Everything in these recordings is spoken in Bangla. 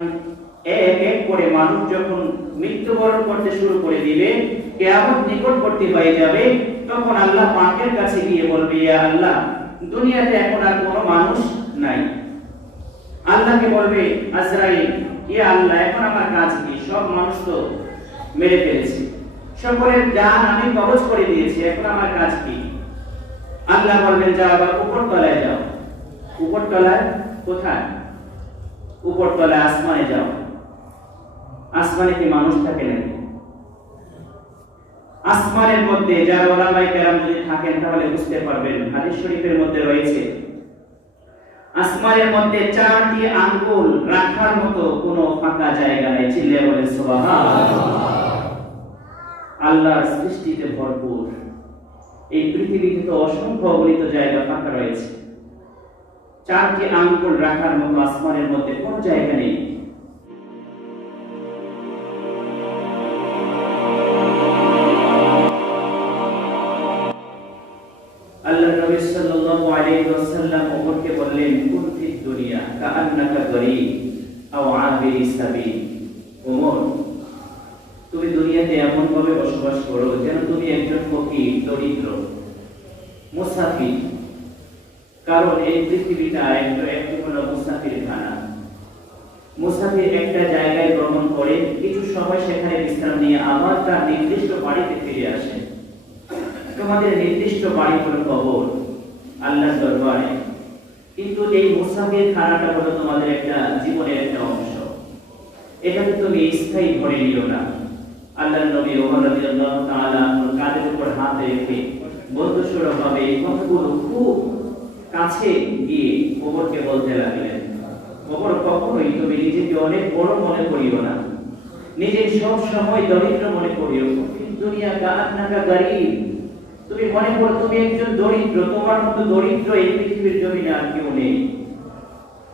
এক এক করে মানুষ যখন মৃত্যুবরণ করতে শুরু করে দিবে, কিয়ামত নিকটবর্তী হয়ে যাবে, তখন আল্লাহ পাকের কাছে গিয়ে বলবে, ইয়া আল্লাহ, দুনিয়াতে এখন আর কোনো মানুষ নাই। আল্লাহকে বলবে আজরাইল, ইয়া আল্লাহ, এখন আমার কাজ কি? সব মানুষ তো মেরে ফেলেছি, সকলের জান আমি কবজ করে দিয়েছি, এখন আমার কাজ কি? আল্লাহ বলবেন, যাও আবার উপরতলায় যাও। উপরতলায় কোথায়? উপরতলায় আসমানে যাও। আসমানে কি মানুষ থাকে নাকি? আসমানের মধ্যে যারা ওলামায়ে কেরাম যদি থাকেন তাহলে বুঝতে পারবেন, হাদিস শরীফের মধ্যে রয়েছে আসমানের মধ্যে 4টি আঙ্গুল রাখার মতো কোনো ফাঁকা জায়গা নেই। চিল্লায়ে বলেন সুবহানাল্লাহ। আল্লাহর সৃষ্টিতে ভরপুর এই পৃথিবীতে তো অসংখ্য অগণিত জায়গা ফাঁকা রয়েছে, 4টি আঙ্গুল রাখার মতো আসমানের মধ্যে কোনো জায়গা নেই। আল্লাহর নবী সাল্লাল্লাহু আলাইহি ওয়াসাল্লাম ওমরকে বললেন, কুন ফিদ দুনিয়া কাআন্নাকা গরীব আও আবিরি সাবিল। ওমর, তুমি দুনিয়াতে এমন ভাবে বসবাস করো যেন তুমি একজন ফকির, দরিদ্র, মুসাফির। কারণ এই পৃথিবীটা একটি হলো মুসাফির খানা। মুসাফির একটা জায়গায় ভ্রমণ করে কিছু সময় সেখানে বিশ্রাম নিয়ে আবার তার নির্দিষ্ট বাড়িতে ফিরে আসে। তোমাদের নির্দিষ্ট বাড়ি হলো কবর, আল্লাহর দরবারে। কিন্তু এই মুসাফির খানাটা হলো তোমাদের একটা জীবনের একটা অংশ, এটাকে তুমি স্থায়ী ধরে নিও না। আল্লাহর নবী ওমর রাদিয়াল্লাহু তাআলা কাঁধের উপর হাত রেখে বন্ধুসুলভভাবে এই কথাগুলো খুব কাছে গিয়ে ওমরকে বলতে লাগলেন, ওমর, কখনোই তুমি নিজেকে অনেক বড় মনে করিও না, নিজেকে সব সময় দরিদ্র মনে করিও। দুনিয়া কাআন্নাকা গরীব, তুমি মনে করো তুমি একজন দরিদ্র, তোমার মতো দরিদ্র এই পৃথিবীর জমিনে আর কেউ নেই।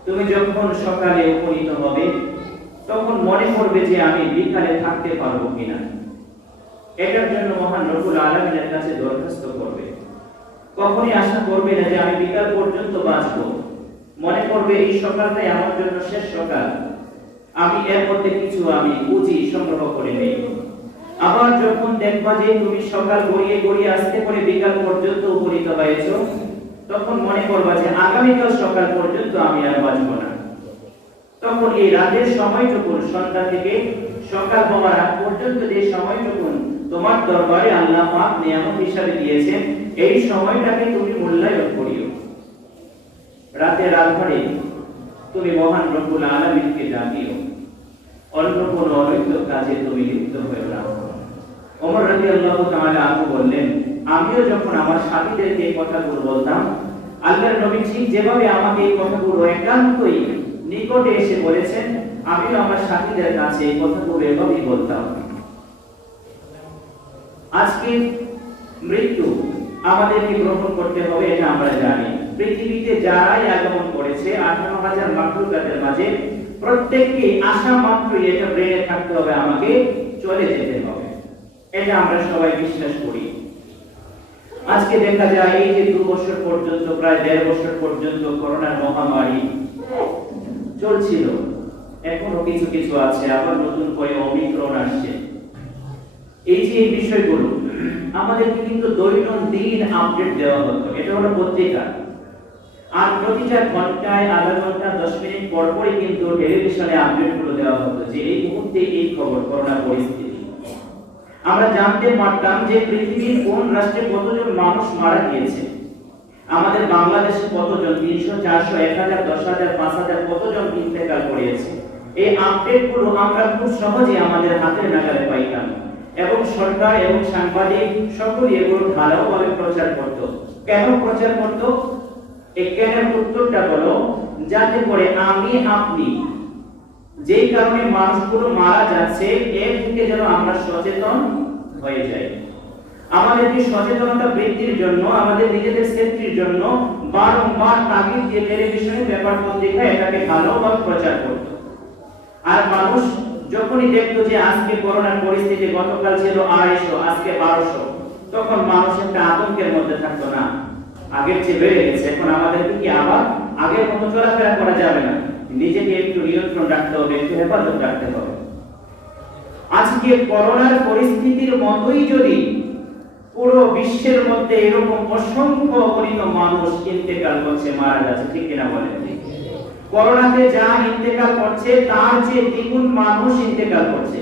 তুমি যখন সকালে উপনীত হবে তখন মনে করবে যে আমি বিকালে থাকতে পারবো কিনা। এটার জন্য মহান রব্বুল আলামিনের কাছে দরখাস্ত করবে। কখনই আশা করবে না যে আমি বিকাল পর্যন্ত বাঁচবো। মনে করবে এই সকালটাই আমার জন্য শেষ সকাল, আমি এর মধ্যে কিছু পুঁজি সংগ্রহ করে নেই। আবার যখন দেখবা যে তুমি সকাল গড়িয়ে গড়িয়ে আসতে করে বিকাল পর্যন্ত উপনীত হয়েছো, তখন মনে করবা যে আগামীকাল সকাল পর্যন্ত আমি আর বাঁচবো না। তখন এই রাতের সময়টুকু, সন্ধ্যা থেকে সকাল হওয়ার আগ পর্যন্ত যে সময়টুকু তোমার দরবারে আল্লাহ পাক নিয়ামত হিসাবে দিয়েছেন, এই সময়টাকে তুমি মূল্যায়ন করিও। রাতের আধারে তুমি মহান রব্বুল আলামিনকে ডাকিও, অন্য কোনো অনৈতিক কাজে তুমি লিপ্ত হয়ে না। ওমর রাদিয়াল্লাহু তাআলা আনহু বললেন, আমিও যখন আমার সাথীদেরকে এই কথাগুলো বলতাম, আল্লাহর নবী ঠিক যেভাবে আমাকে এই কথাগুলো একান্তই নিকটে এসে বলেছেন, আমিও আমার সাথীদের কাছে এই কথাগুলো এভাবেই বলতাম। আজকে মৃত্যু আমাদেরকে গ্রহণ করতে হবে, এটা আমরা জানি। পৃথিবীতে যারাই আগমন করেছে 18,000 মাখলুকাতের মাঝে প্রত্যেককে আশা মাত্রই এটা ব্রেনে থাকতে হবে, আমাকে চলে যেতে হবে। এটা আমরা সবাই বিশ্বাস করি। আজকে দেখা যায় এই যে 2 বছর পর্যন্ত, প্রায় 1.5 বছর পর্যন্ত করোনার মহামারী চলছিল, এখনো কিছু কিছু আছে, আবার নতুন করে ওমিক্রন আসছে। এই যে এই বিষয়গুলো আমাদেরকে কিন্তু দৈনন্দিন আপডেট দেওয়া হতো। এটা হলো পত্রিকা, আর প্রতিটা ঘন্টায়, আধা ঘন্টা, 10 মিনিট পর পরই কিন্তু টেলিভিশনে আপডেটগুলো দেওয়া হতো যে এই মুহূর্তে এই খবর, করোনা পরিস্থিতি। আমরা জানতে পারতাম যে পৃথিবীর কোন রাষ্ট্রে কতজন মানুষ মারা গিয়েছে, আমাদের বাংলাদেশে কতজন, 300, 400, 1000, 10,000, 5000 কতজন ইন্তেকাল করেছে। এই আপডেটগুলো আমরা খুব সহজে আমাদের হাতের নাগালে পাইতাম, এবং সরকার এবং সাংবাদিক সকলেই এগুলো ধারাবাহিকভাবে প্রচার করত। কেন প্রচার করত? এই কেনের উত্তরটা হলো, যাতে করে আমি আপনি যেই কারণে মানুষগুলো মারা যাচ্ছে এর থেকে যেন আমরা সচেতন হয়ে যাই। আমাদেরকে সচেতনতা বৃদ্ধির জন্য, আমাদের নিজেদের সেফটির জন্য বারংবার তাগিদ দিয়ে টেলিভিশনে, পেপার, পত্রিকায় এটাকে ভালোভাবে প্রচার করত। আর মানুষ যখনই দেখতো যে আজকে করোনার পরিস্থিতি, গতকাল ছিল 250, আজকে 1200, তখন মানুষ একটা আতঙ্কের মধ্যে থাকতো, না আগের চেয়ে বেড়ে গেছে, এখন আমাদেরকে কি আবার আগের মতো চলাফেরা করা যাবে না। নিজেকে একটু নিয়ন্ত্রণ রাখতে হবে, একটু হেফাজত রাখতে হবে। আজকে করোনার পরিস্থিতির মতোই যদি পুরো বিশ্বের মধ্যে এরকম অসংখ্য অগণিত মানুষ ইন্তেকাল করছে, মারা যাচ্ছে, ঠিক কিনা বলেন? করোনাতে যা ইন্তেকাল করছে তার চেয়ে দ্বিগুণ মানুষ ইন্তেকাল করছে,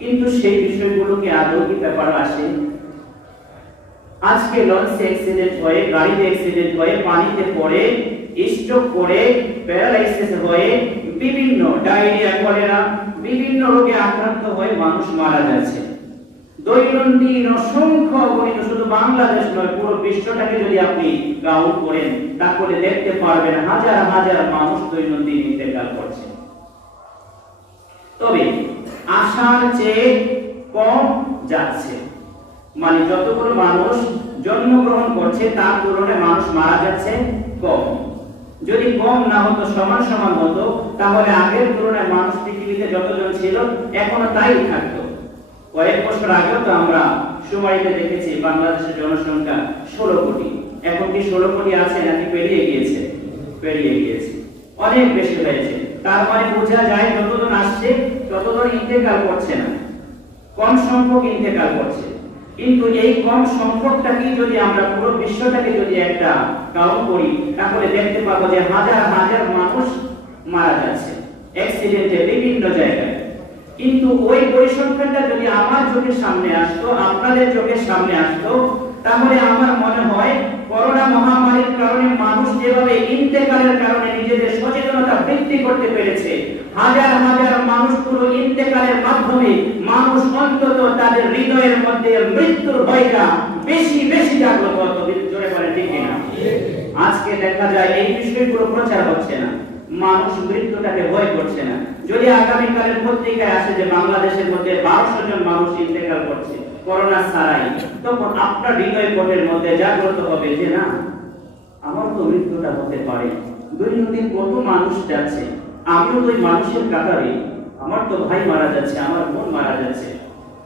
কিন্তু সেই বিষয়গুলোকে আদৌ কি ব্যাপার আসে? আজকে লঞ্চে অ্যাক্সিডেন্ট হয়ে, গাড়িতে অ্যাক্সিডেন্ট হয়ে, পানিতে পড়ে, স্ট্রোক করে, প্যারালাইসিস হয়ে, বিভিন্ন ডায়রিয়া, কলেরা, বিভিন্ন রোগে আক্রান্ত হয়ে মানুষ মারা যাচ্ছে। দৈনন্দিন অসংখ্য অগণিত, শুধু বাংলাদেশ নয় পুরো বিশ্বটাকে যদি আপনি কাউন্ট করেন তাহলে দেখতে পারবেন হাজার হাজার মানুষ দৈনন্দিন ইন্তেকাল করছে। তবে আশার চেয়ে কম যাচ্ছে, মানে যতগুলো মানুষ জন্মগ্রহণ করছে তার তুলনায় মানুষ মারা যাচ্ছে কম। যদি কম না হতো, সমান সমান হতো, তাহলে আগের তুলনায় মানুষ পৃথিবীতে যতজন ছিল এখনো তাই থাকতো। কয়েক বছর আগেও তো আমরা সময়তে দেখেছি বাংলাদেশের জনসংখ্যা 16 কোটি। এখন কি 16 কোটি আছে নাকি পেরিয়ে গিয়েছে? পেরিয়ে গিয়েছে, অনেক বেশি হয়েছে। তার মানে বোঝা যায় যতজন আসছে ততজন ইন্তেকাল করছে না, কম সংখ্যক ইন্তেকাল করছে। কিন্তু এই কম সংখ্যকটাকে যদি আমরা পুরো বিশ্বটাকে যদি একটা কাউন্ট করি তাহলে দেখতে পাবো যে হাজার হাজার মানুষ মারা যাচ্ছে অ্যাক্সিডেন্টে বিভিন্ন জায়গায়। কিন্তু ওই পরিসংখ্যানটা যদি আমার চোখের সামনে আসতো, আপনাদের চোখের সামনে আসতো, তাহলে আমার মনে হয় করোনা মহামারীর কারণে মানুষ যেভাবে ইন্তেকালের কারণে নিজেদের সচেতনতা বৃদ্ধি করতে পেরেছে, হাজার হাজার মানুষ পুরো ইন্তেকালের মাধ্যমে মানুষ অন্তত তাদের হৃদয়ের মধ্যে মৃত্যুর ভয়টা বেশি বেশি জাগ্রত হতো। জোরে বলেন ঠিক কিনা? আজকে দেখা যায় এই বিষয়গুলো প্রচার হচ্ছে না, মানুষ মৃত্যুটাকে ভয় করছে না। যদি আগামীকালের পত্রিকায় আসে যে বাংলাদেশের মধ্যে 1200 জন মানুষ ইন্তেকাল করছে করোনা ছাড়াই, তখন আপনার হৃদয় পটের মধ্যে জাগ্রত হবে যে না, আমার তো মৃত্যুটা হতে পারে। দৈনন্দিন কত মানুষ যাচ্ছে, আমিও তো ওই মানুষের কাতারে, আমার তো ভাই মারা যাচ্ছে, আমার বোন মারা যাচ্ছে,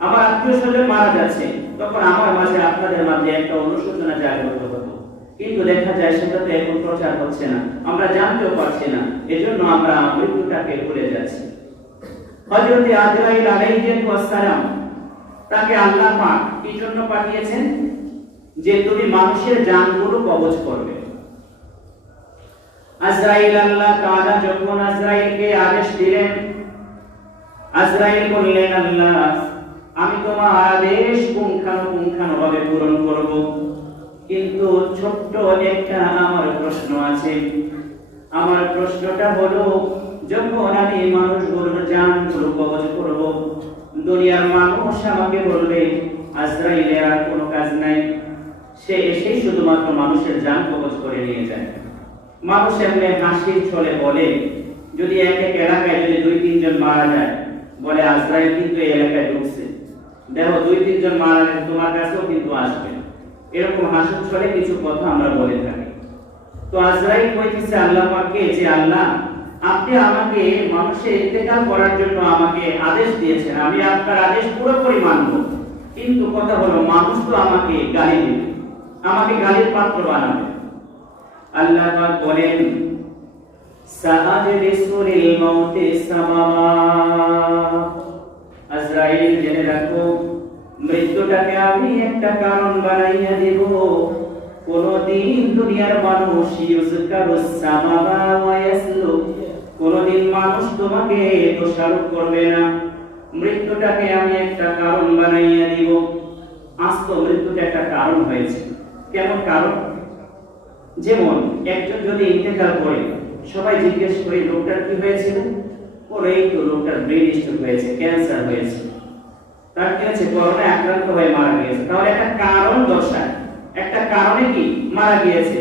আমার আত্মীয় স্বজন মারা যাচ্ছে, তখন আমার মাঝে আপনাদের মাঝে একটা অনুশোচনা জাগ্রত হতো। কিন্তু দেখা যায় সেটাতে এখন প্রচার হচ্ছে না, আমরা জানতেও পারছি না, এজন্য আমরা মৃত্যুটাকে ভুলে যাচ্ছি। হযরত আজরাইল আলাইহিস সালাম তাকে আল্লাহ পাক কি জন্য পাঠিয়েছেন? যে তুমি মানুষের জানগুলো কবজ করবে। আজরাইল, আল্লাহ তাআলা যখন আজরাইলকে আদেশ দিলেন, আজরাইল বললেন, আল্লাহ আমি তোমার আদেশ পুঙ্খানুপুঙ্খানুভাবে পূরণ করব, কিন্তু ছোট্ট একটা আমার প্রশ্ন আছে। আমার প্রশ্নটা হলো, যখন আমি মানুষগুলোর জানগুলো কবজ করব, দুনিয়ার মানুষ আমাকে বলবে আজরাইলের আর কোনো কাজ নাই, সে এসেই শুধুমাত্র মানুষের জান কবজ করে নিয়ে যায়। মানুষ এমনি হাসির ছলে বলে, যদি এক এক এলাকায় যদি 2-3 জন মারা যায়, বলে আজরাইল কিন্তু এই এলাকায় ঢুকছে, দেখো 2-3 জন মারা গেছে, তোমার কাছেও কিন্তু আসবে। এরকম হাসির ছলে কিছু কথা আমরা বলে থাকি। তো আজরাইল কইতেছে আল্লাহ পাককে যে আল্লাহ আপনি আমাকে মানুষের ইন্তেকাল করার জন্য আমাকে আদেশ দিয়েছেন, আমি আপনার আদেশ পুরোপুরি মানব, কিন্তু কথা হলো মানুষ তো আমাকে গালি দিবে, আমাকে গালির পাত্র বানাবে। আল্লাহ পাক বলেন, সাআজলিসু লিল মাউতি সামামা, আজরাইল জেনে রাখো মৃত্যুটাকে আমি একটা কারণ বানাইয়া দেব। কোনদিন দুনিয়ার মানুষ ইউজকারুস সামামা ওয়া ইয়াসলু, কোনদিন মানুষ তোমাকে দোষারোপ করবে না। মৃত্যুটাকে আমি একটা কারণ বানাইয়া দিব। আজ তো মৃত্যুটা একটা কারণ হয়েছে। কেমন কারণ? যেমন একজন যদি ইন্তেকাল করে, সবাই জিজ্ঞেস করে লোকটার কি হয়েছিল, ওই তো লোকটার ব্রেন স্ট্রোক হয়েছে, ক্যান্সার হয়েছে, তার কি হয়েছে, করোনায় আক্রান্ত হয়ে মারা গিয়েছে। তাহলে একটা কারণ দর্শায়, একটা কারণে কি মারা গিয়েছে।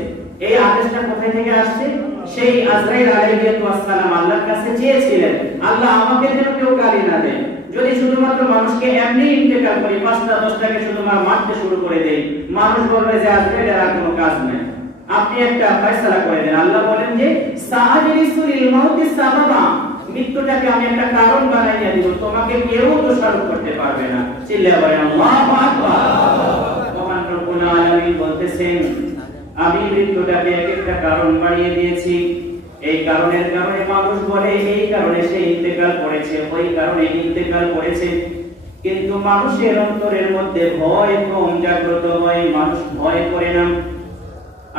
এই আদেশটা কোথায় থেকে আসছে? সেই আজরাইল আলাইহিস সালাম আল্লাহর কাছে চেয়েছিলেন, আল্লাহ আমাকে যেন কেউ গালি না দেয়, যদি শুধুমাত্র মানুষকে এমনি ইন্তেকাল করি, 5টা-10টাকে শুধুমাত্র মারতে শুরু করে দেই, মানুষ বলবে যে আজরাইলের আর কোনো কাজ নাই, আপনি একটা ফয়সালা করে দেন। আল্লাহ বলেন যে সাআজলিসু লিল মাউতি সাবাবা, মৃত্যুটাকে আমি একটা কারণ বানাইয়া দিব, তোমাকে কেউ দোষারোপ করতে পারবে না। চিল্লায়া বলেন আল্লাহু আকবার। মহান রব্বুল আলামিন বলতেছেন, আমি মৃত্যুটাকে একটা কারণ বানিয়ে দিয়েছি। এই কারণে মানুষ বলে এই কারণে সে ইন্তেকাল করেছে, ওই কারণে ইন্তেকাল করেছে। কিন্তু মানুষের অন্তরের মধ্যে ভয় কম জাগ্রত হয়, মানুষ ভয় করে না।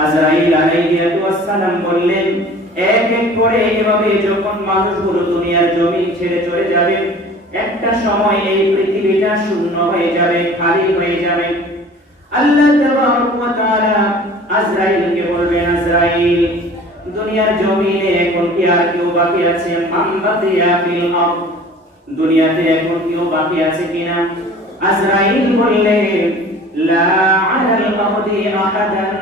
আজরাইল আলাইহিস সালাম বললেন, এক এক করে এভাবে যখন মানুষগুলো দুনিয়ার জমি ছেড়ে চলে যাবে, একটা সময় এই পৃথিবীটা শূন্য হয়ে যাবে, খালি হয়ে যাবে। আল্লাহ তাবারক ওয়া তাআলা আজরাইলকে বলবেন, আজরাইল, দুনিয়ার জমিনে এখন কি আর কেউ বাকি আছে? মান বাকিয়া ফিল আরদ, দুনিয়াতে এখন কেউ বাকি আছে কিনা? আজরাইল বললেন, লা আলাল আরদি আহাদান,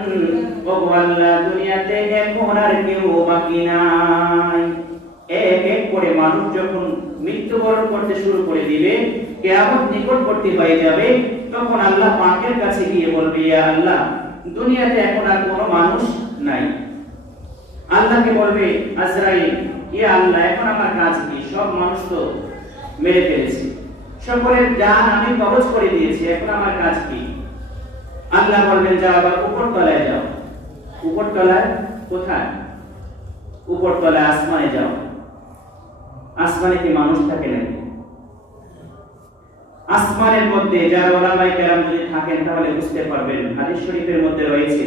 ও আল্লাহ, দুনিয়াতে এখন আর কেউ বাকি নাই। এক এক করে মানুষ যখন মৃত্যুবরণ করতে শুরু করে দিবে, কিয়ামত নিকটবর্তী হয়ে যাবে, তখন আল্লাহ পাকের কাছে গিয়ে বলবে, ইয়া আল্লাহ, দুনিয়াতে এখন আর কোনো মানুষ নাই। আল্লাহকে বলবে আজরাইল, ইয়া আল্লাহ, এখন আমার কাজ কি? সব মানুষ তো মেরে ফেলেছি, সকলের জান আমি কবজ করে দিয়েছি, এখন আমার কাজ কি? আল্লাহ বলবেন, যাও আবার উপরতলায় যাও। উপরতলায় কোথায়? উপরতলায় আসমানে যাও। আসমানে কি মানুষ থাকে নাকি? আসমানের মধ্যে যারা ওলামায়ে কেরাম যদি থাকেন তাহলে বুঝতে পারবেন, হাদিস শরীফের মধ্যে রয়েছে,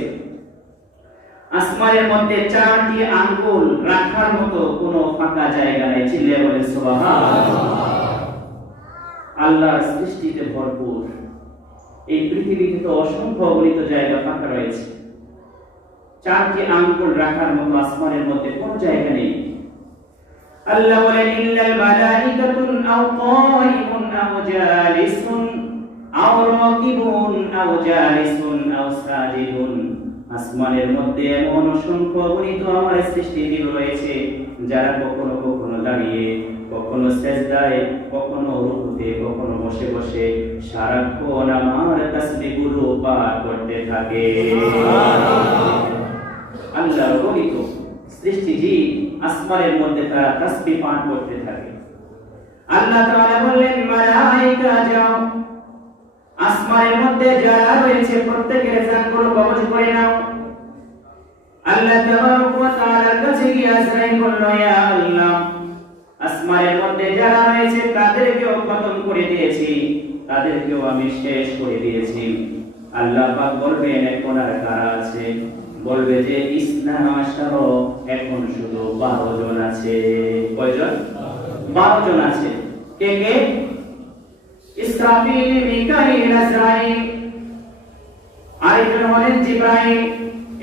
আসমানের মধ্যে 4টি আঙ্গুল রাখার মতো কোনো ফাঁকা জায়গা নেই। চিল্লিয়ে বলেন সুবহানাল্লাহ। আল্লাহর সৃষ্টিতে ভরপুর, এই পৃথিবীতে তো অসংখ্য অগণিত জায়গা ফাঁকা রয়েছে, 4টি আঙ্গুল রাখার মতো আসমানের মধ্যে কোনো জায়গা নেই। আল্লাহ বলেন, ইল্লাল মালাইকাতুন আও কাইমুন আও জালিসুন আও রাকিবুন আও জালিসুন আও সাজিদুন, আসমানের মধ্যে এমন অসংখ্য অগণিত আমার সৃষ্টিজীব রয়েছে, যারা কখনো কখনো দাঁড়িয়ে, কখনো সেজদায়, কখনো রুকুতে, কখনো বসে বসে সারাক্ষণ আমার তাসবিহগুলো পাঠ করতে থাকে। আল্লাহর অগণিত সৃষ্টিজীব আসমানের মধ্যে তারা তাসবিহ পাঠ করতে থাকে। আল্লাহ তাআলা বললেন, মালায়েকা যাও, আসমানের মধ্যে যারা রয়েছে প্রত্যেকের জানগুলো কবজ করে নাও। আল্লাহ তাবারক ওয়া তাআলার কাছে গিয়ে আজরাইল বলল, ইয়া আল্লাহ, আসমানের মধ্যে যারা রয়েছে তাদেরকেও খতম করে দিয়েছি, তাদেরকেও আমি শেষ করে দিয়েছি। আল্লাহ পাক বলবেন, এখন আর কারা আছে? বলবে যে ইসনা আশার, এখন শুধু 12 জন আছে। কয়জন? 12 জন আছে। কে কে? ইসরাফিল, মিকাইল, আজরাইল, আরেকজন হলেন জিবরাইল।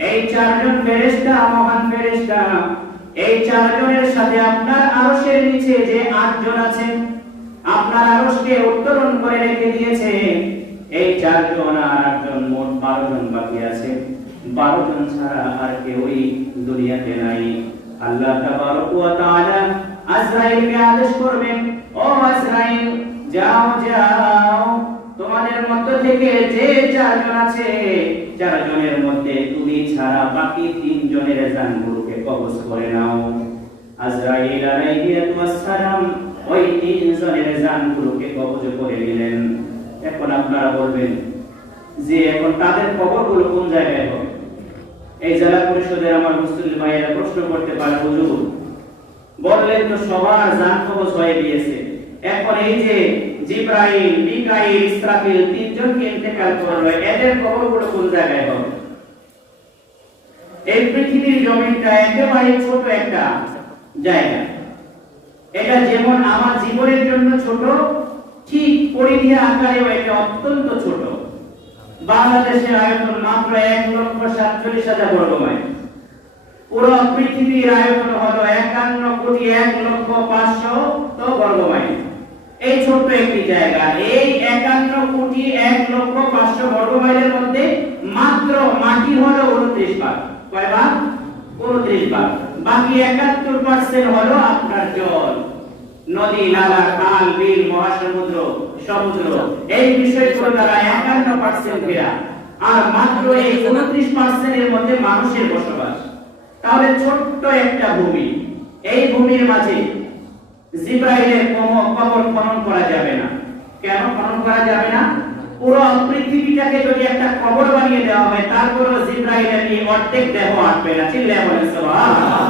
এই 4 জন ফেরেশতা, মহান ফেরেশতা। এই 4 জনের সাথে আপনার আরশের নিচে যে 8 জন আছেন, আপনার আরশকে উত্তোলন করে রেখে দিয়েছে, এই 4 জন আর 8 জন, মোট 12 জন বাকি আছে। 12 জন ছাড়া আর কেউই দুনিয়াতে নাই। আল্লাহ তাবারক ওয়া তাআলা আজরাইলকে আদেশ করবেন, ও আজরাইল, যাও যাও, তোমাদের মধ্য থেকে যে 4 জন আছে, 4 জনের মধ্যে তুমি ছাড়া বাকি 3 জনের জানগুলোকে কবজ করে নাও। আজরাইল আলাইহিস সালাম ওই 3 জনের জানগুলোকে কবজ করে নিলেন। এখন আপনারা বলবেন যে এখন তাদের কবরগুলো কোন জায়গায় হবে? এই জেলা পরিষদের আমার মুসলিম ভাইয়েরা প্রশ্ন করতে পারে, হুজুর বললেন তো সবার জান কবজ হয়ে গিয়েছে, এখন এই যে জিবরাইল, মিকাইল, ইসরাফিল 3 জনকে ইন্তেকাল করলো, এদের কবরগুলো কোন জায়গায় হবে? এই পৃথিবীর জমিনটা একেবারে ছোট একটা জায়গা। এটা যেমন আমার জীবনের জন্য ছোট, ঠিক পরিধি আকারেও এটা অত্যন্ত ছোট। বাংলাদেশের আয়তন মাত্র 1,47,000 বর্গ মাইল। পুরো পৃথিবীর আয়তন হলো 51,01,05,000 বর্গ মাইল। এই ছোট্ট একটি জায়গা, এই 51,01,05,000 বর্গ মাইলের মধ্যে মাত্র মাটি হলো 29 ভাগ। কয় ভাগ? 29 ভাগ। বাকি 71% হলো আপনার জল, নদী, নালা, খাল, বিল, মহাসমুদ্র, সমুদ্র। এই বিষয়গুলো দ্বারা 51% ঘেরা, আর মাত্র এই 29% এর মধ্যে মানুষের বসবাস। তাহলে ছোট্ট একটা ভূমি, এই ভূমির মাঝে জিবরাইলের কবর খনন করা যাবে না। কেন খনন করা যাবে না? পুরো পৃথিবীটাকে যদি একটা কবর বানিয়ে দেওয়া হয়, তারপরও জিবরাইলের এই অর্ধেক দেহ আসবে না। চিল্লায়ে বলেন সুবহানাল্লাহ।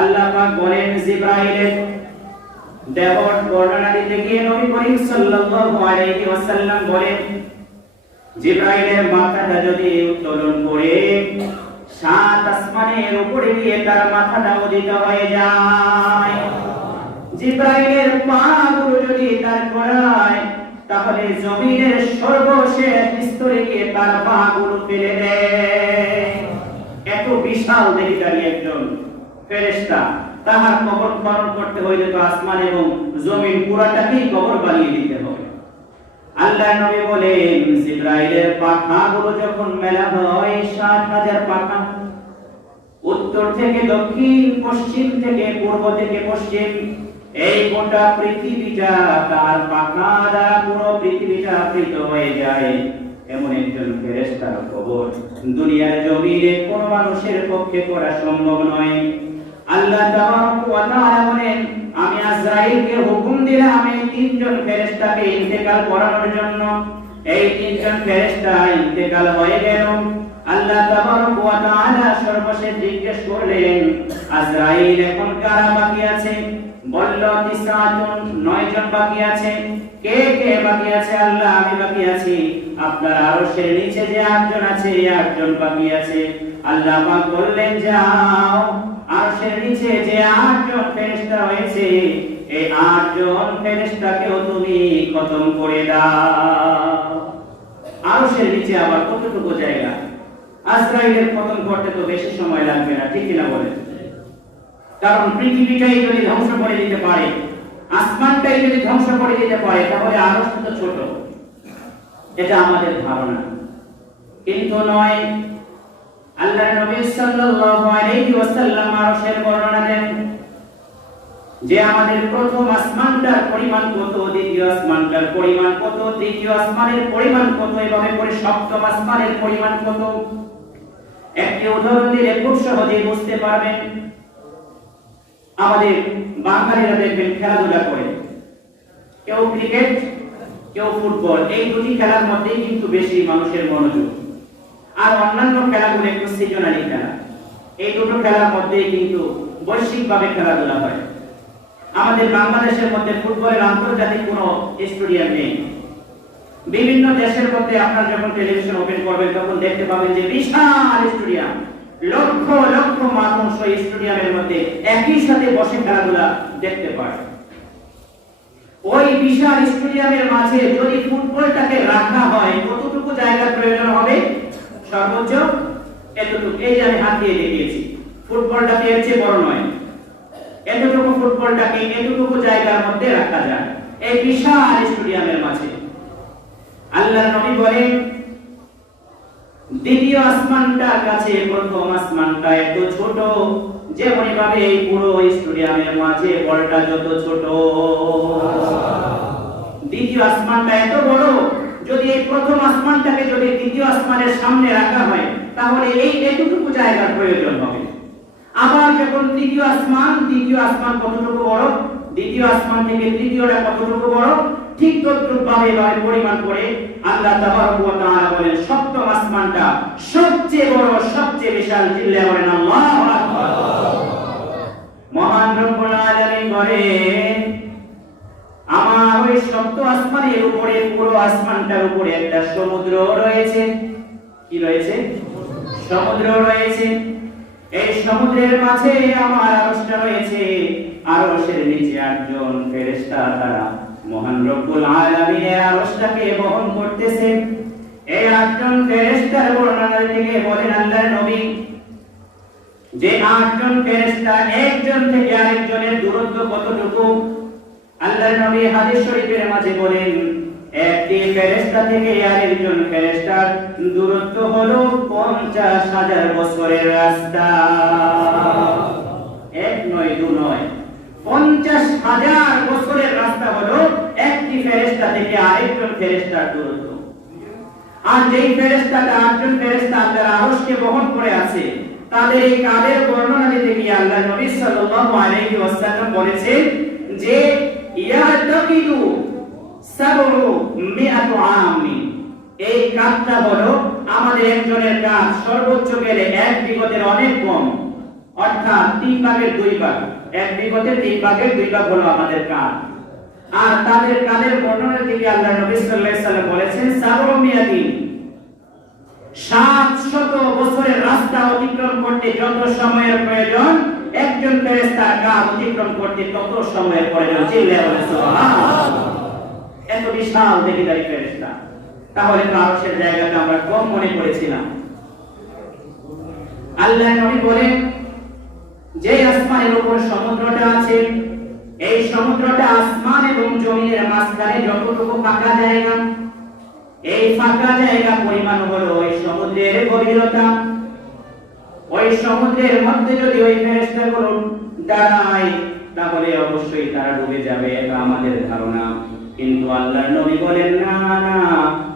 আল্লাহ পাক বলেন জিবরাইলের দেবর বর্ণনা দিতে গিয়ে নবী করিম সাল্লাল্লাহু আলাইহি ওয়াসাল্লাম বলেন জিবরাইলের মাথাটা যদি উত্তোলন করে সাত আসমানের উপরে গিয়ে তার মাথাটা উদিত হয়ে যায়, জিবরাইলের পাগুলো যদি তার করায় তাহলে জমিনের সর্বশেষ স্তরে গিয়ে তার পাগুলো ফেলে দেয়। এত বিশাল দেহধারী একজন ফেরেশতা, তাহার কবর খনন করতে হইলে তো আসমান এবং জমিন পুরাটাকেই কবর বানিয়ে দিতে হবে। আল্লাহ নবী বলেন জিবরাইলের পাখাগুলো যখন মেলা হয় ৭০০০ পাখা, উত্তর থেকে দক্ষিণ, পশ্চিম থেকে পূর্ব থেকে পশ্চিম, এই গোটা পৃথিবীটা তার পাখা দ্বারা পুরো পৃথিবীটা আবৃত হয়ে যায়। এমন একজন ফেরেশতার কবর দুনিয়ার জমিনে কোন মানুষের পক্ষে করা সম্ভব নয়। আল্লাহ তাবারক ওয়া তাআলা বলেন আমি আজরাইলকে হুকুম দিলাম এই তিনজন ফেরেশতাকে ইন্তেকাল করানোর জন্য। এই তিনজন ফেরেশতা ইন্তেকাল হয়ে গেল। আল্লাহ তাবারক ওয়া তাআলা সর্বশেষ জিজ্ঞেস করলেন আজরাইল এখন কারা বাকি আছে? বলল তিসআতুন, ৯ জন বাকি আছে। কে কে বাকি আছে? আল্লাহ আমি বাকি আছি। আপনার আরশের নিচে যে ৮ জন আছে ৮ জন বাকি আছে। আল্লাহ পাক বললেন যাও আরশের নিচে যে ৮ জন ফেরেশতা রয়েছে এই ৮ জন ফেরেশতাকেও তুমি খতম করে দাও। আরশের নিচে আবার কতটুকু জায়গা? আজরাইলের খতম করতে তো বেশি সময় লাগবে না, ঠিক কিনা বলেন? কারণ পৃথিবীটাই যদি ধ্বংস করে দিতে পারে, আসমানটাই যদি ধ্বংস করে দিতে পারে, তাহলে আরশ তো ছোট, এটা আমাদের ধারণা। কিন্তু নয়। আল্লাহর নবী সাল্লাল্লাহু আলাইহি ওয়াসাল্লাম আরশের বর্ণনা দেন যে আমাদের প্রথম আসমানটার পরিমাণ কত, দ্বিতীয় আসমানটার পরিমাণ কত, তৃতীয় আসমানের পরিমাণ কত, এভাবে করে সপ্তম আসমানের পরিমাণ কত। একটি উদাহরণ দিলে খুব সহজেই বুঝতে পারবেন। আমাদের বাঙালিরা দেখবেন খেলাধুলা করে, কেউ ক্রিকেট কেউ ফুটবল, এই দুটি খেলার মধ্যেই কিন্তু বেশি মানুষের মনোযোগ। আর অন্যান্য খেলাগুলো একটু সিজনালি খেলা, এই দুটো খেলার মধ্যেই কিন্তু বৈশ্বিকভাবে খেলাধুলা হয়। আমাদের বাংলাদেশের মধ্যে ফুটবলের আন্তর্জাতিক কোনো স্টেডিয়াম নেই। বিভিন্ন দেশের মধ্যে আপনারা যখন টেলিভিশন ওপেন করবেন তখন দেখতে পাবেন যে বিশাল স্টেডিয়াম, লক্ষ লক্ষ মানুষ ওই স্টেডিয়ামের মধ্যে একই সাথে বসে খেলাধুলা দেখতে পায়। ওই বিশাল স্টেডিয়ামের মাঝে যদি ফুটবলটাকে রাখা হয় কতটুকু জায়গার প্রয়োজন হবে? সর্বোচ্চ এতটুকু। এই যে আমি হাত দিয়ে দেখিয়েছি, ফুটবলটা এর চেয়ে বড় নয়, এতটুকু ফুটবলটাকে এতটুকু জায়গার মধ্যে রাখা যায় এই বিশাল স্টেডিয়ামের মাঝে। আল্লাহর নবী বলেন দ্বিতীয় আসমানটার কাছে প্রথম আসমানটা এত ছোট, যেমন ভাবে এই পুরো স্টেডিয়ামের মাঝে বলটা যত ছোট, দ্বিতীয় আসমানটা এত বড়। যদি এই প্রথম আসমানটাকে যদি দ্বিতীয় আসমানের সামনে রাখা হয় তাহলে এই এতটুকু জায়গার প্রয়োজন হবে। আবার যখন তৃতীয় আসমান কতটুকু বড়, দ্বিতীয় আসমান থেকে তৃতীয়টা কতটুকু বড়, ঠিক তদ্রূপভাবে পরিমাণ করে আল্লাহ তাবারক ওয়া তাআলা বলেন সপ্তম আসমানটা সবচেয়ে বড়, সবচেয়ে বিশাল। চিল্লায়ে বলেন আল্লাহু আকবার। মহান রব্বুল আলামিন বলেন আমার ওই সপ্তম আসমানের উপরে, পুরো আসমানটার উপরে একটা সমুদ্র রয়েছে। কি রয়েছে? সমুদ্র রয়েছে। এই সমুদ্রের মাঝে আমার আরশটা রয়েছে। আরশের নিচে ৮ জন ফেরেশতা তারা মহান রব্বুল আলামিনের আরশটাকে বহন করতেছে। এই ৮ জন ফেরেশতার বর্ণনা থেকে বলেন আল্লাহর নবী যে ৮ জন ফেরেশতা একজন থেকে আরেকজনের দূরত্ব কতটুকু? আল্লাহর নবী হাদিস শরীফের মাঝে বলেন একটি ফেরেশতা থেকে আরেকজন ফেরেশতার দূরত্ব হলো ৫০,০০০ বছরের রাস্তা। এক নয়, দু নয়, ৫০,০০০ বছরের রাস্তা হলো একটি ফেরেশতা থেকে আরেকজন ফেরেশতার দূরত্ব। আর যেই ফেরেশতাটা ৮ জন ফেরেশতা আল্লাহর আরশকে বহন করে আছে, তাদের এই কাদের বর্ণনা দিতে গিয়ে আল্লাহর নবী সাল্লাল্লাহু আলাইহি ওয়াসাল্লাম বলেছেন যে ইয়াতাকিদু সাবউ মিআতু আমি, এই কাজটা হলো আমাদের একজনের কাজ সর্বোচ্চ গেলে ১ বিগতের অনেক কম, অর্থাৎ 3 ভাগের 2 ভাগ, এক বিগতে 3 ভাগের 2 ভাগ হলো আমাদের কাঁধ। আর তাদের কাঁধের বর্ণনার দিকে আল্লাহ নবী সাল্লাল্লাহু আলাইহি সাল্লাম বলেছেন 700 বছরের রাস্তা অতিক্রম করতে যত সময়ের প্রয়োজন, একজন ফেরেশতার কাঁধ অতিক্রম করতে তত সময়ের প্রয়োজন। চিল্লায়ে বলেন সুবহানাল্লাহ। এত বিশাল দেহধারী ফেরেশতা, তাহলে তো আরশের জায়গাটা আমরা কম মনে করেছিলাম। আল্লাহ নবী বলেন যে আসমানের উপর সমুদ্রটা আছে, এই সমুদ্রটা আসমান এবং জমিনের মাঝখানে যতটুকু ফাঁকা জায়গা, এই ফাঁকা জায়গা পরিমাণ হলো ওই সমুদ্রের গভীরতা। ওই সমুদ্রের মধ্যে যদি ওই ফেরেশতাগুলো দাঁড়ায় তাহলে অবশ্যই তারা ডুবে যাবে, এটা আমাদের ধারণা। কিন্তু আল্লাহর নবী বলেন না না,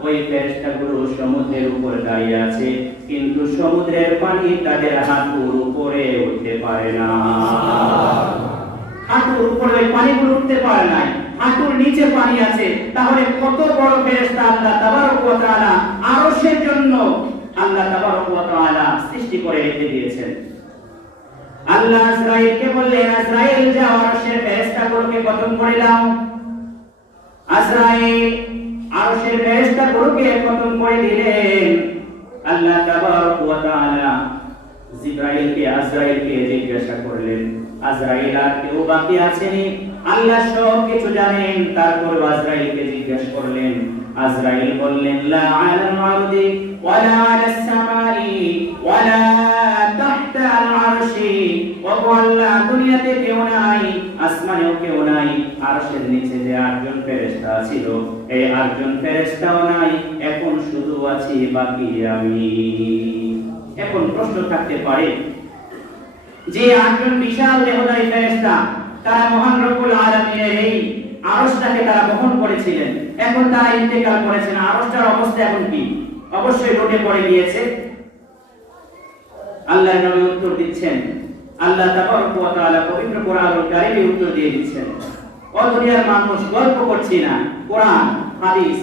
ওই ফেরেশতাগুলো সমুদ্রের উপর দাঁড়িয়ে আছে, কিন্তু সমুদ্রের পানি তাদের হাঁটুর উপরে উঠতে পারে না। হাঁটুর উপরে ওই পানিগুলো উঠতে পারে না, হাঁটুর নিচে পানি আছে। তাহলে কত বড় ফেরেশতা আল্লাহ তাবারক ওয়া তাআলা আরশের জন্য আল্লাহ তাবারক ওয়া তাআলা সৃষ্টি করে রেখে দিয়েছেন। আল্লাহ আজরাইলকে বললেন, আজরাইল যাও আরশের ফেরেশতাগুলোকে কতম করে দাও। আজরাইল আরশের ফেরেশতাগুলোকে কতম করে দিলেন। আল্লাহ তাবারক ওয়া তাআলা আজরাইলকে জিজ্ঞাসা করলেন, আজরাইল আর কেউ বাকি আছেনি? আল্লাহ সব কিছু জানেন, তারপর আজরাইলকে জিজ্ঞাসা করলেন। আজরাইল বললেন, লা আলাল আরদি ওয়ালা আলাস সামাই ওয়ালা তাহতা আল আরশি। ও আল্লাহ, দুনিয়াতে কেউ নাই, আসমানেও কেউ নাই, আরশের নিচে যে 8 জন ফেরেশতা ছিল এই 8 জন ফেরেশতাও নাই, এখন শুধু আছি বাকি আমি। এখন প্রশ্ন থাকতে পারে যে 8 জন বিশাল দেহধারী ফেরেশতা তারা মহান রব্বুল আলামিনের এই আরশটাকে তারা বহন করেছিলেন, এখন তারা ইন্তেকাল করেছেন, আরশটার অবস্থা এখন কি? অবশ্যই রোডে পড়ে গিয়েছে। আল্লাহর নবী উত্তর দিচ্ছেন, আল্লাহ তাবারক ওয়া তাআলা পবিত্র কোরআনুল কারীমে উত্তর দিয়ে দিচ্ছেন, ও দুনিয়ার মানুষ, গল্প করছি না, কোরআন হাদিস,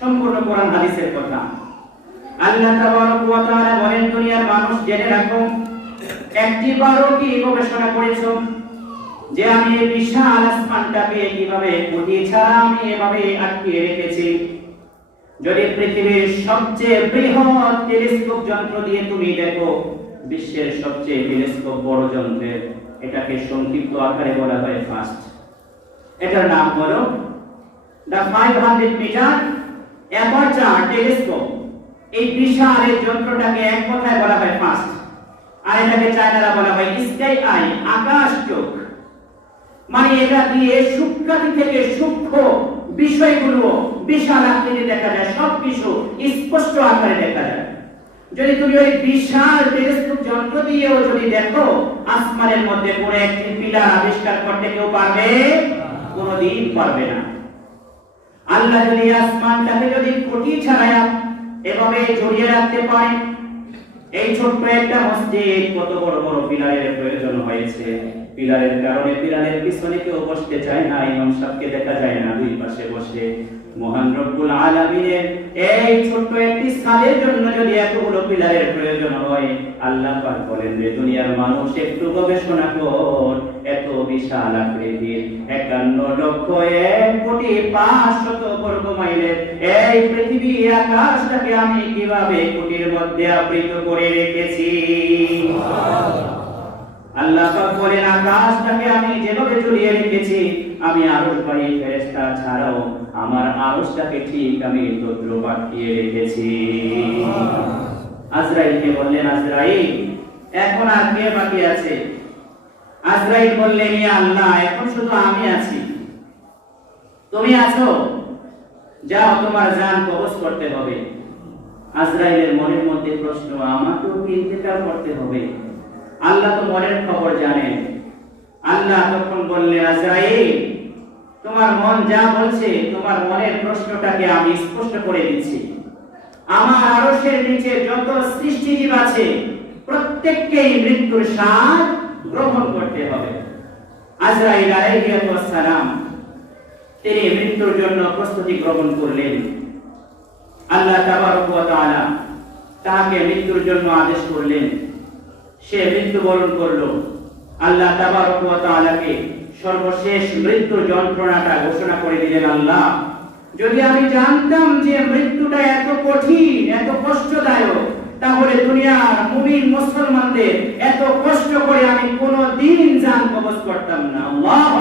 সম্পূর্ণ কোরআন হাদিসের কথা। আল্লাহ তাবারক ওয়া তাআলা বলেন, দুনিয়ার মানুষ জেনে রাখো, একটিবারও কি গবেষণা করেছো যে আমি এই বিশাল আসমানটাকে কিভাবে কোটি ছাড়া আমি এভাবে আটকিয়ে রেখেছি? যদি পৃথিবীর সবচেয়ে বৃহৎ টেলিস্কোপ যন্ত্র দিয়ে তুমি দেখো, বিশ্বের সবচেয়ে টেলিস্কোপ বড় যন্ত্রের, এটাকে সংক্ষিপ্ত আকারে বলা হয় ফাস্ট। এটার নাম হলো দা 500 মিটার অ্যাপারচার টেলিস্কোপ। এই বিশাল এই যন্ত্রটাকে এক কথায় বলা হয় ফাস্ট, আর এটাকে চায়নারা বলা হয় স্কাই আই, আকাশ চোখ। মানে এটা দিয়ে সূক্ষ্মাতি থেকে সূক্ষ্ম বিষয়গুলো বিশাল আকৃতি দেখা যায়, সবকিছু স্পষ্ট আকারে দেখা যায়। যদি তুমি ওই বিশাল টেলিস্কোপ যন্ত্র দিয়েও যদি দেখো, আসমানের মধ্যে পড়ে একটি পিলার আবিষ্কার করতে কেউ পারবে? কোনোদিন পারবে না। আল্লাহ যদি আসমানটাকে যদি কোটি ছাড়ায়া এভাবে জড়িয়ে রাখতে পারে, এই ছোট্ট একটা মসজিদ কত বড় বড় পিলারের প্রয়োজন হয়েছে। পিলারের কারণে পিলারের পিছনে কেউ বসতে চায় না, ইমাম সাহেবকে দেখা যায় না দুই পাশে বসে। মহান রব্বুল আলামিনের এই ছোট্ট একটি ছাদের জন্য যদি এতগুলো পিলারের প্রয়োজন হয়, আল্লাহ পাক বলেন যে দুনিয়ার মানুষ একটু গবেষণা কর, এত বিশাল আকৃতির 51,01,500 বর্গ মাইলের এই পৃথিবী আকাশটাকে আমি কিভাবে কোটির মধ্যে আবৃত করে রেখেছি। আল্লাহ পাক বলেন, আকাশটাকে আমি যেভাবে ঝুলিয়ে রেখেছি, আমি আরশবাহী ফেরেশতা ছাড়াও আমার আরশটাকে ঠিক আমি তদ্রূপ আটকিয়ে রেখেছি। আজরাইলকে বললেন, আজরাইল এখন আর কে বাকি আছে? আজরাইল বললেন, ইয়া আল্লাহ, এখন শুধু আমি আছি, তুমি আছো, যাও তোমার জান কবজ করতে হবে। আজরাইলের মনের মধ্যে প্রশ্ন, আমাকেও কি ইন্তেকাল করতে হবে? আল্লাহ তো মনের খবর জানেন। আল্লাহ তখন বললেন, আজরাইল, তোমার মন যা বলছে, তোমার মনের প্রশ্নটাকে আমি স্পষ্ট করে দিচ্ছি। আমার আরশের নিচে যত সৃষ্টিজীব আছে প্রত্যেককেই মৃত্যুর স্বাদ গ্রহণ করতে হবে। আজরাইল আলাইহিস সালাম তিনি মৃত্যুর জন্য প্রস্তুতি গ্রহণ করলেন। আল্লাহ তাবারক ওয়া তাআলা তাকে মৃত্যুর জন্য আদেশ করলেন। সে মৃত্যুবরণ করলো। আল্লাহ তাবারক ওয়া তাআলাকে সর্বশেষ মৃত্যু যন্ত্রণাটা ঘোষণা করে দিলেন, আল্লাহ যদি আমি জানতাম যে মৃত্যুটা এত কঠিন, এত কষ্টদায়ক, তাহলে দুনিয়ার মুমিন মুসলমানদের এত কষ্ট করে আমি কোনোদিন জান কবজ করতাম না। আল্লাহু